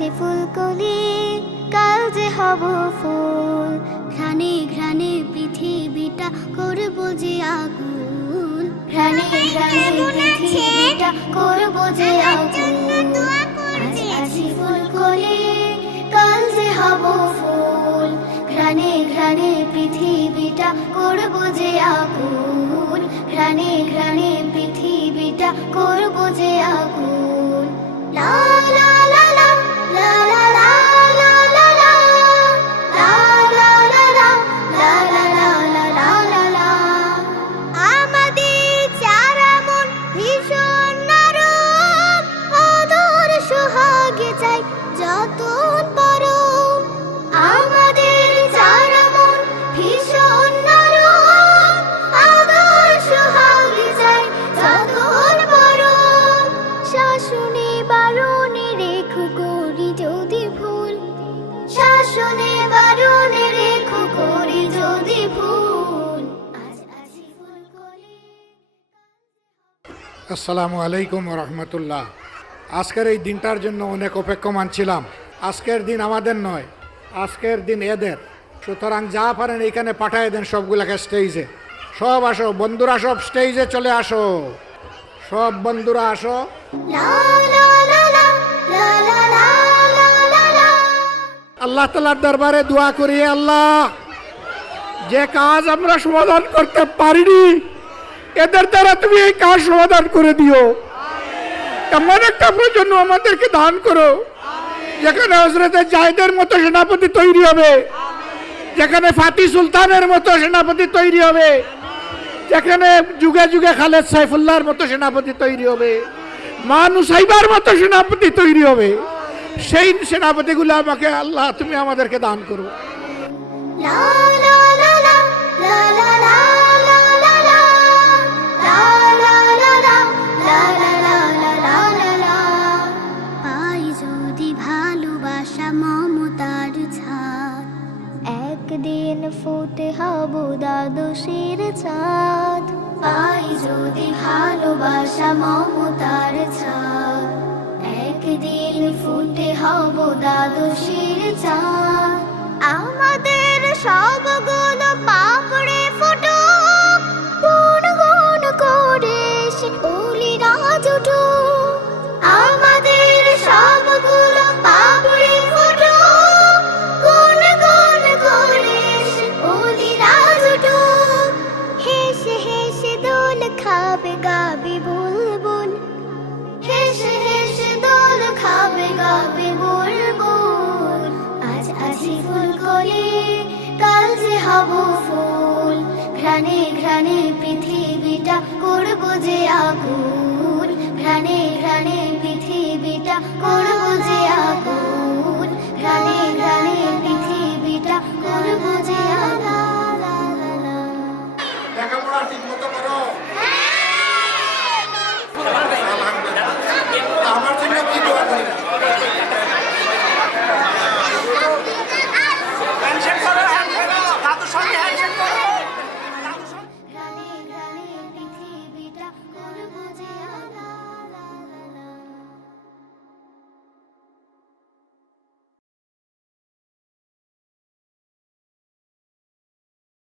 আছি ফুলকলি, কাল যে হব ফুল। ঘ্রাণে ঘ্রাণে পৃথিবীটা করব যে আগুন, ঘ্রাণে ঘ্রাণে পৃথিবীটা করব যে আগুন। আজ আছি ফুলকলি, কাল যে হব ফুল। ঘ্রাণে ঘ্রাণে পৃথিবীটা করব যে আগুন, ঘ্রাণে ঘ্রাণে পৃথিবীটা করব যে আগুন। লা লা লা লা লা লা লা লা লা লা লা লা লা লা লা লা লা লা লা। আমাদের চারা মন ভীষণ নরম, আদর সোহাগে চাই যতন পরম। আমাদের চারা মন ভীষণ নরম, আদর সোহাগে চাই যতন পরম। শাসনে বারণে রেখো করি যদি ভুল, শাসনে বারণে রেখো করি যদি ভুল। আজ আছি ফুলকলি। আসসালামু আলাইকুম রহমতুল্লাহ। আজকের এই দিনটার জন্য অনেক অপেক্ষমান ছিলাম। আজকের দিন আমাদের নয়, আজকের দিন এদের। সুতরাং যা পারেন এইখানে পাঠিয়ে দেন সবগুলাকে স্টেজে। সব আসো বন্ধুরা, সব স্টেজে চলে আসো, সব বন্ধুরা আসো। লা লা লা লা লা লা লা লা লা লা। আল্লাহ তাআলার দরবারে দোয়া করি, আল্লাহ যে কাজ আমরা সমাধান করতে পারিনি এদের দ্বারা তুমি এই কাজ সমাধান করে দিও। এমন একটা প্রজন্ম আমাদেরকে দান করো যেখানে হযরতে জায়েদের মতো সেনাপতি তৈরি হবে, যেখানে ফাতি সুলতানের মতো সেনাপতি তৈরি হবে, যেখানে যুগে যুগে খালেদ সাইফুল্লাহর মতো সেনাপতি তৈরি হবে, মা নুসাইবার মতো সেনাপতি তৈরি হবে। সেই সেনাপতিগুলো আমাকে আল্লাহ তুমি আমাদেরকে দান করো। লা লা লা লা লা লা লা লা লা লা লা লা লা লা লা লা লা। পাই যদি ভালোবাসা মমতার ছাদ, একদিন ফুটে হব দ্বাদশের চাঁদ। পাই যদি ভালোবাসা মমতার ছাদ, একদিন ফুটে হব দ্বাদশের চাঁদ। আমাদের সবগুলো পাপড়ে ফুটুক, গুন গুন করে সে অলিরা জুটুক। আমাদের সবগুলো পাপড়ে ফুটুক, গুন গুন করে সে অলিরা জুটুক। হেসে হেসে দোল খাবে গাবে বুলবুল, হেসে হেসে দোল খাবে গাবে বুলবুল। আজ আছি ফুলকলি, কাল যে হব ফুল। ঘ্রাণে ঘ্রাণে পৃথিবীটা করব যে আগুন, ঘ্রাণে ঘ্রাণে পৃথিবীটা করব যে আগুন।